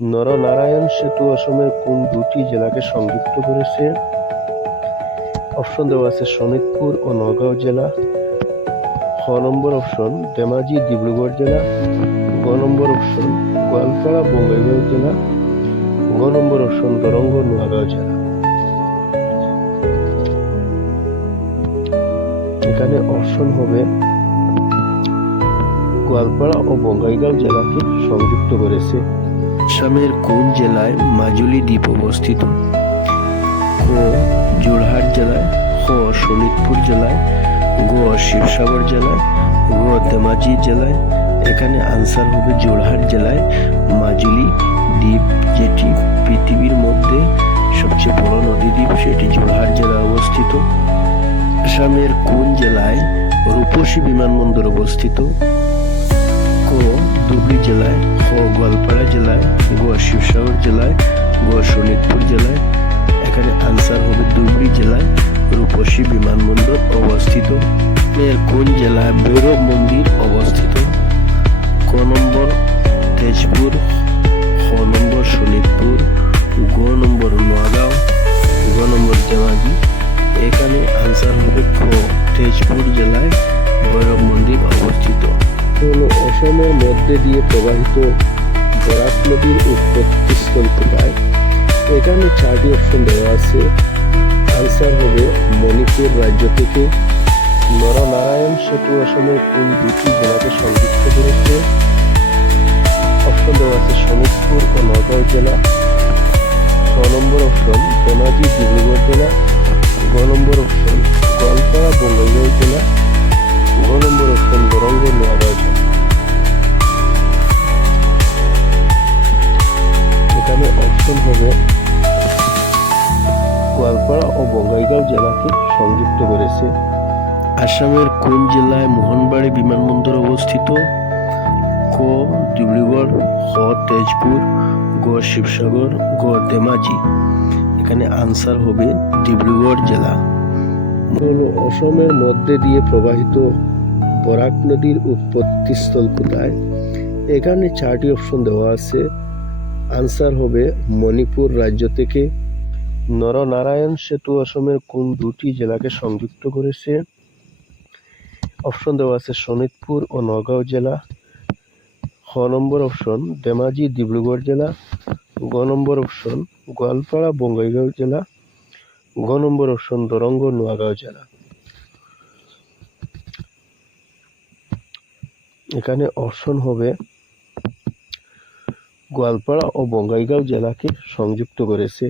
নরনারায়ণ সেতু অসমের কোন দুটি জেলাকে সংযুক্ত করেছে? অপশন দেওয়া আছে শোণিতপুর ও নগাঁও জেলা। খ নম্বর অপশন ধেমাজি ডিব্রুগড় জেলা। গ নম্বর অপশন গোয়ালপাড়া বঙ্গাইগাঁও জেলা। গ নম্বর অপশন দরঙ্গ নোয়াগাঁও জেলা। এখানে অপশন হবে গোয়ালপাড়া ও বঙ্গাইগাঁও জেলাকে সংযুক্ত করেছে। আসামের কোন জেলায় মাজুলী দ্বীপ অবস্থিত? ক যোরহাট জেলায়। খ শোণিতপুর জেলায়। গ শিবসাগর জেলায়। গ ধেমাজি জেলায়। এখানে আনসার হবে যোরহাট জেলায় মাজুলী দ্বীপ, যেটি পৃথিবীর মধ্যে সবচেয়ে বড় নদী দ্বীপ, সেটি যোরহাট জেলায় অবস্থিত। আসামের কোন জেলায় রূপসী বিমানবন্দর অবস্থিত? ক ধুবড়ী জেলায়। খ গোয়ালপাড়া জেলায়। গ শিবসাগর জেলায়। গ শোণিতপুর জেলায়। এখানে আনসার হবে ধুবড়ী জেলায় রূপসী বিমানবন্দর অবস্থিত। এর কোন জেলায় ভৈরব মন্দির অবস্থিত? ক নম্বর তেজপুর। খ নম্বর শোণিতপুর। গ নম্বর নোয়াগাঁও। গ নম্বর ধেমাজি। এখানে আনসার হবে খ তেজপুর জেলায় ভৈরব মন্দির অবস্থিত। অসমের মধ্যে দিয়ে প্রবাহিত বরাক নদীর উৎপত্তিস্থল কোথায়? এখানে 4টি অপশন দেওয়া আছে। আনসার হবে মণিপুর রাজ্য থেকে। নরনারায়ণ সেতু অসমের কোন দুটি জেলাকে সংযুক্ত করেছে? অপশন দেওয়া আছে শোণিতপুর ও নগাঁও জেলা। ছ নম্বর অপশন ধেমাজি ডিব্রুগড় জেলা। গ নম্বর অপশন গোয়ালপাড়া বঙ্গাইগাঁও জেলা। গ নম্বর অপশন দরঙ্গ নোয়াগাঁও জেলা। এখানে অপশন হবে গোয়ালপাড়া ও বঙ্গাইগাঁও জেলাকে সংযুক্ত করেছে। আসামের কোন জেলায় মোহনবাড়ী বিমানবন্দর অবস্থিত? ক ডিব্রুগড়। খ তেজপুর। গ শিবসাগর। গ ধেমাজি। এখানে আনসার হবে ডিব্রুগড় জেলা। অসমের মধ্যে দিয়ে প্রবাহিত বরাক নদীর উৎপত্তিস্থল কোথায়? এখানে 4টি অপশন দেওয়া আছে। আনসার হবে মণিপুর রাজ্য থেকে। নরনারায়ণ সেতু অসমের কোন দুটি জেলাকে সংযুক্ত করেছে? অপশন দেওয়া আছে শোণিতপুর ও নগাঁও জেলা। খ নম্বর অপশন ধেমাজি ডিব্রুগড় জেলা। গ নম্বর অপশন গোয়ালপাড়া বঙ্গাইগাঁও জেলা। গ নম্বর অপশন দরঙ্গ নোয়াগাঁও জেলা। এখানে অপশন হবে গোয়ালপাড়া ও বঙ্গাইগাঁও জেলাকে সংযুক্ত করেছে।